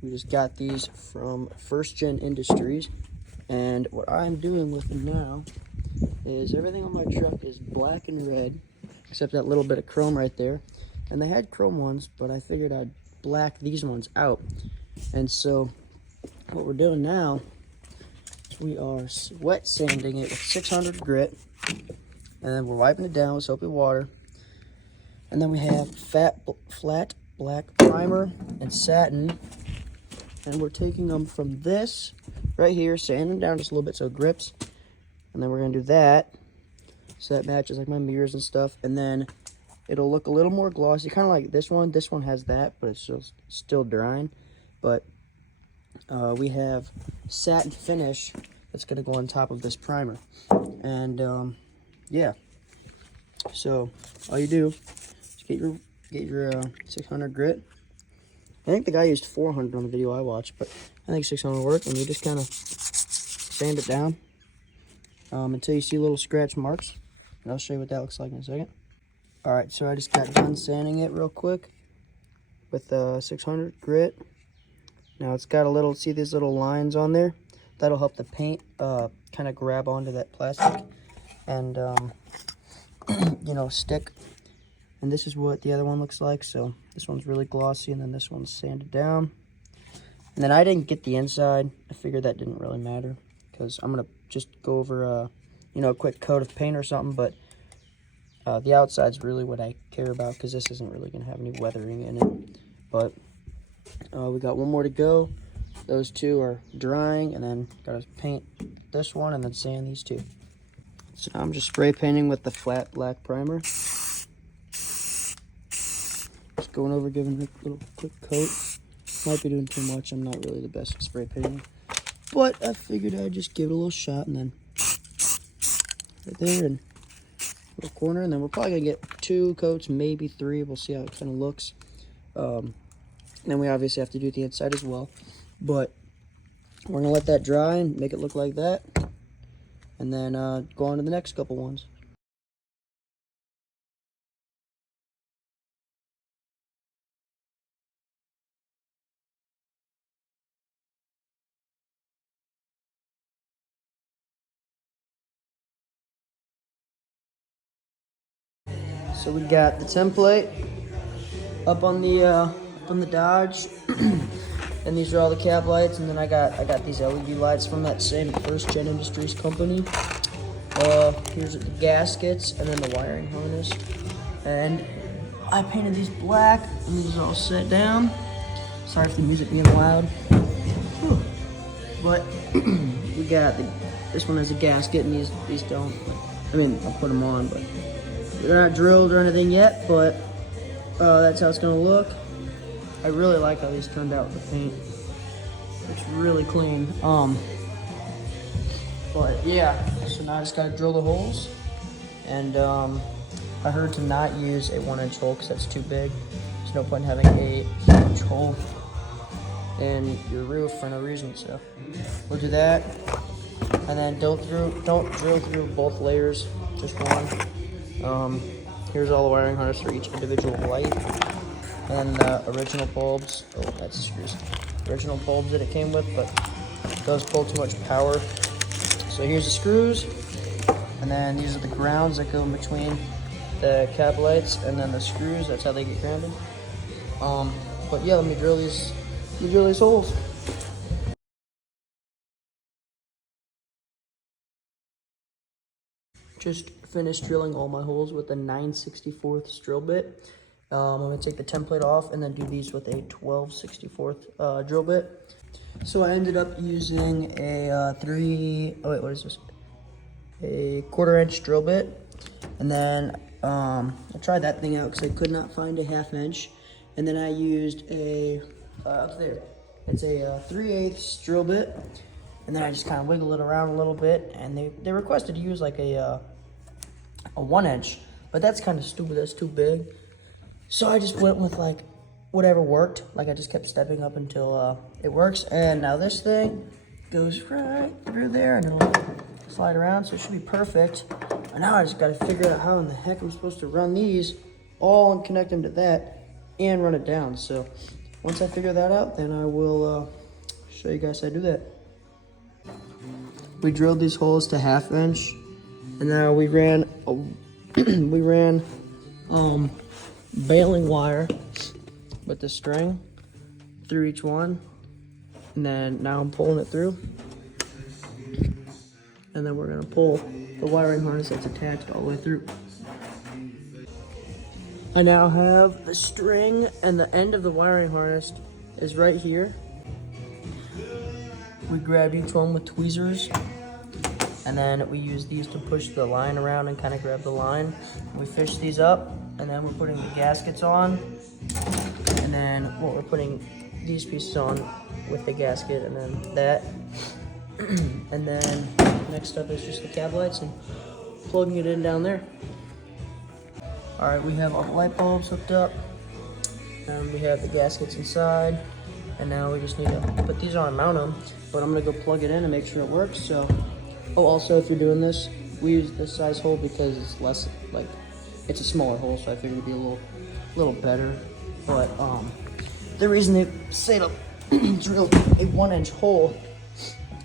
We just got these from First Gen Industries, and what I'm doing with them now is everything on my truck is black and red, except that little bit of chrome right there. And they had chrome ones, but I figured I'd black these ones out. And so what we're doing now is we are wet sanding it with 600 grit, and then we're wiping it down with soapy water. And then we have flat black primer and satin, and we're taking them from this right here, sanding down just a little bit so it grips, and then we're gonna do that so that matches like my mirrors and stuff, and then it'll look a little more glossy, kind of like this one. This one has that, but it's still drying. But we have satin finish that's gonna go on top of this primer, and yeah. So all you do is get your 600 grit. I think the guy used 400 on the video I watched, but I think 600 will work, and you just kind of sand it down until you see little scratch marks. And I'll show you what that looks like in a second. All right, so I just got done sanding it real quick with 600 grit. Now it's got a little, see these little lines on there? That'll help the paint kind of grab onto that plastic and, you know, stick. And this is what the other one looks like. So this one's really glossy, and then this one's sanded down. And then I didn't get the inside. I figured that didn't really matter because I'm going to just go over, you know, a quick coat of paint or something. But the outside's really what I care about because this isn't really going to have any weathering in it. But we got one more to go. Those two are drying, and then got to paint this one and then sand these two. So now I'm just spray painting with the flat black primer. Just going over, giving it a little quick coat. Might be doing too much. I'm not really the best at spray painting, but I figured I'd just give it a little shot, and then right there and little corner, and then we're probably gonna get 2 coats, maybe 3. We'll see how it kind of looks. And then we obviously have to do the inside as well, but we're gonna let that dry and make it look like that, and then go on to the next couple ones. So we got the template up on the Dodge, and these are all the cap lights. And then I got these LED lights from that same First Gen Industries company. Here's the gaskets, and then the wiring harness. And I painted these black, and these are all set down. Sorry for the music being loud. Whew. But we got this one has a gasket, and these don't. I mean, I'll put them on, but they're not drilled or anything yet, but that's how it's gonna look. I really like how these turned out with the paint. It's really clean. But yeah, so now I just gotta drill the holes. And I heard to not use a 1-inch hole because that's too big. There's no point in having a huge hole in your roof for no reason. So we'll do that. And then don't drill through both layers, just one. Here's all the wiring harness for each individual light, and the original bulbs. Oh, that's screws. Original bulbs that it came with, but those pull too much power. So here's the screws, and then these are the grounds that go in between the cap lights and then the screws. That's how they get grounded. But yeah, let me drill these holes. Just finished drilling all my holes with a 9/64 drill bit. I'm gonna take the template off and then do these with a 12/64 drill bit. So I ended up using a a 1/4-inch drill bit, and then I tried that thing out because I could not find a 1/2 inch, and then I used a up there. It's a 3/8 drill bit. And then I just kind of wiggle it around a little bit, and they requested to use like a 1-inch, but that's kind of stupid. That's too big. So I just went with like whatever worked. Like I just kept stepping up until it works. And now this thing goes right through there, and it'll slide around, so it should be perfect. And now I just got to figure out how in the heck I'm supposed to run these all and connect them to that and run it down. So once I figure that out, then I will show you guys how to do that. We drilled these holes to 1/2 inch, and now we ran baling wire with the string through each one, and then now I'm pulling it through, and then we're gonna pull the wiring harness that's attached all the way through. I now have the string, and the end of the wiring harness is right here. We grabbed each one with tweezers, and then we use these to push the line around and kind of grab the line. We fish these up, and then we're putting the gaskets on, and then we're putting these pieces on with the gasket, and then that. And then next up is just the cab lights and plugging it in down there. All right, we have all the light bulbs hooked up, and we have the gaskets inside, and now we just need to put these on and mount them, but I'm gonna go plug it in and make sure it works. So, oh, also if you're doing this, we use this size hole because it's less, like, it's a smaller hole, so I figured it'd be a little better. But the reason they say to drill a 1-inch hole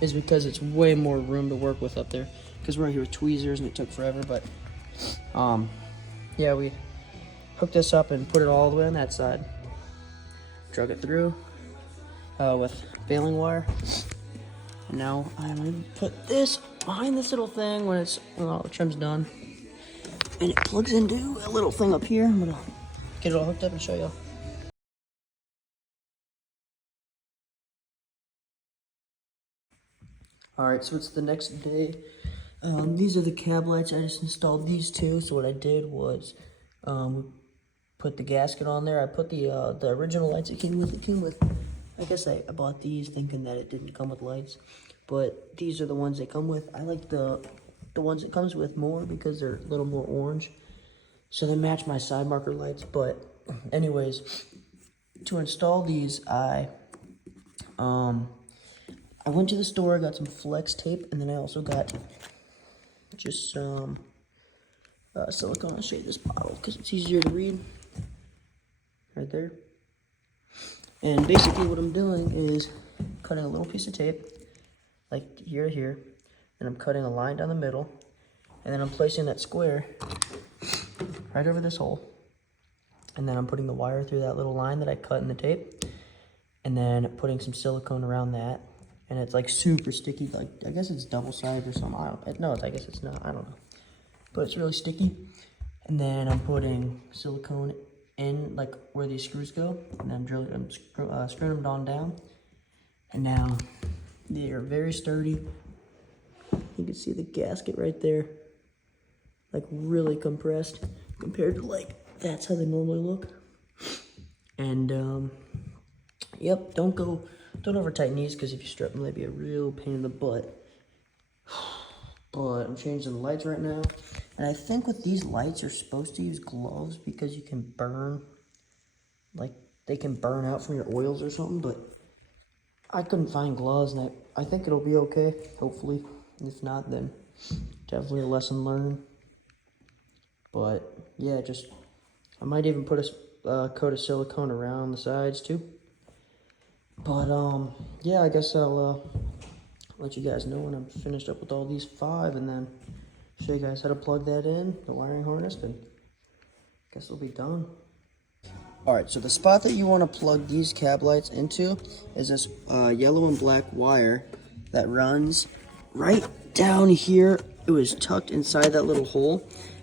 is because it's way more room to work with up there, because we're here with tweezers and it took forever. But yeah, we hooked this up and put it all the way on that side. Drug it through with baling wire. And now I'm gonna put this behind this little thing when all the trim's done. And it plugs into a little thing up here. I'm gonna get it all hooked up and show you. All right, so it's the next day. These are the cab lights. I just installed these two. So what I did was put the gasket on there. I put the original lights it came with. I guess I bought these thinking that it didn't come with lights, but these are the ones they come with. I like the ones it comes with more because they're a little more orange, so they match my side marker lights. But anyways, to install these, I went to the store, got some flex tape, and then I also got just some silicone. I'll show you this bottle because it's easier to read. Right there. And basically what I'm doing is cutting a little piece of tape, like here to here, and I'm cutting a line down the middle, and then I'm placing that square right over this hole, and then I'm putting the wire through that little line that I cut in the tape, and then putting some silicone around that. And it's like super sticky, like I guess it's double-sided or something. I guess it's not, I don't know. But it's really sticky. And then I'm putting silicone in like where these screws go, and I'm screwing them down. And now they are very sturdy. You can see the gasket right there, like really compressed compared to like that's how they normally look. And yep, don't over tighten these, because if you strip them, they'd be a real pain in the butt. But I'm changing the lights right now. And I think with these lights, you're supposed to use gloves because you can burn, like they can burn out from your oils or something. But I couldn't find gloves, and I think it'll be okay, hopefully. If not, then definitely a lesson learned. But yeah, I might even put a coat of silicone around the sides too. But yeah, I guess I'll let you guys know when I'm finished up with all these 5, and then show you guys how to plug that in, the wiring harness, and I guess it'll be done. All right, so the spot that you want to plug these cab lights into is this yellow and black wire that runs right down here. It was tucked inside that little hole,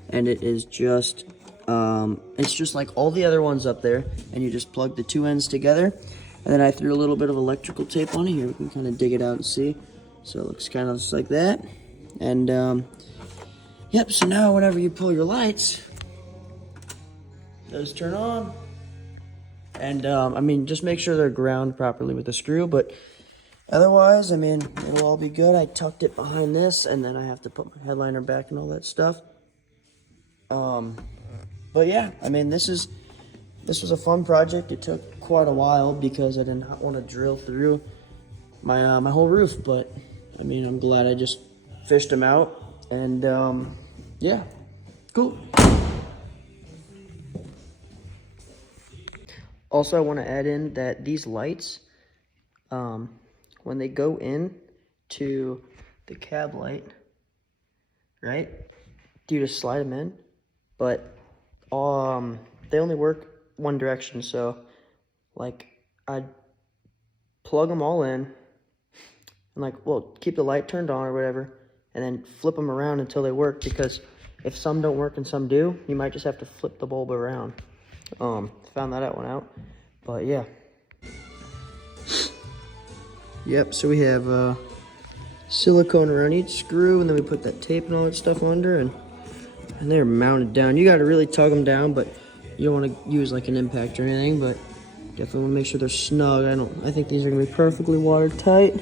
and it is just it's just like all the other ones up there, and you just plug the 2 ends together. And then I threw a little bit of electrical tape on it. Here, we can kind of dig it out and see. So it looks kind of just like that. And yep, so now whenever you pull your lights, those turn on. And I mean, just make sure they're ground properly with the screw, but otherwise, I mean, it'll all be good. I tucked it behind this, and then I have to put my headliner back and all that stuff. But yeah, I mean, this was a fun project. It took quite a while because I didn't want to drill through my my whole roof, but I mean, I'm glad I just fished them out, and yeah, cool. Also, I want to add in that these lights, when they go in to the cab light, right, you just slide them in, but they only work one direction. So like I'd plug them all in and keep the light turned on or whatever, and then flip them around until they work, because if some don't work and some do, you might just have to flip the bulb around. Found that one out, but yeah. Yep, so we have silicone around each screw, and then we put that tape and all that stuff under, and they're mounted down. You got to really tug them down, but you don't want to use like an impact or anything, but definitely want to make sure they're snug. I think these are gonna be perfectly watertight.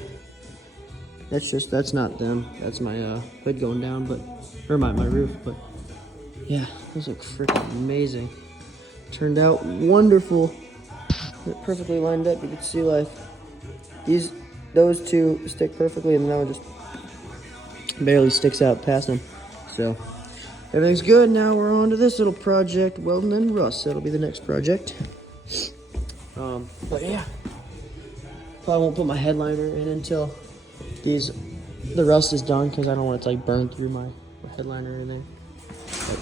That's not them. That's my hood going down, or my roof, but yeah, those look freaking amazing. Turned out wonderful. They're perfectly lined up. You can see like those two stick perfectly, and that one just barely sticks out past them. So everything's good. Now we're on to this little project, welding and rust. That'll be the next project. But yeah, probably won't put my headliner in until the rust is done, because I don't want it to like burn through my headliner or anything. But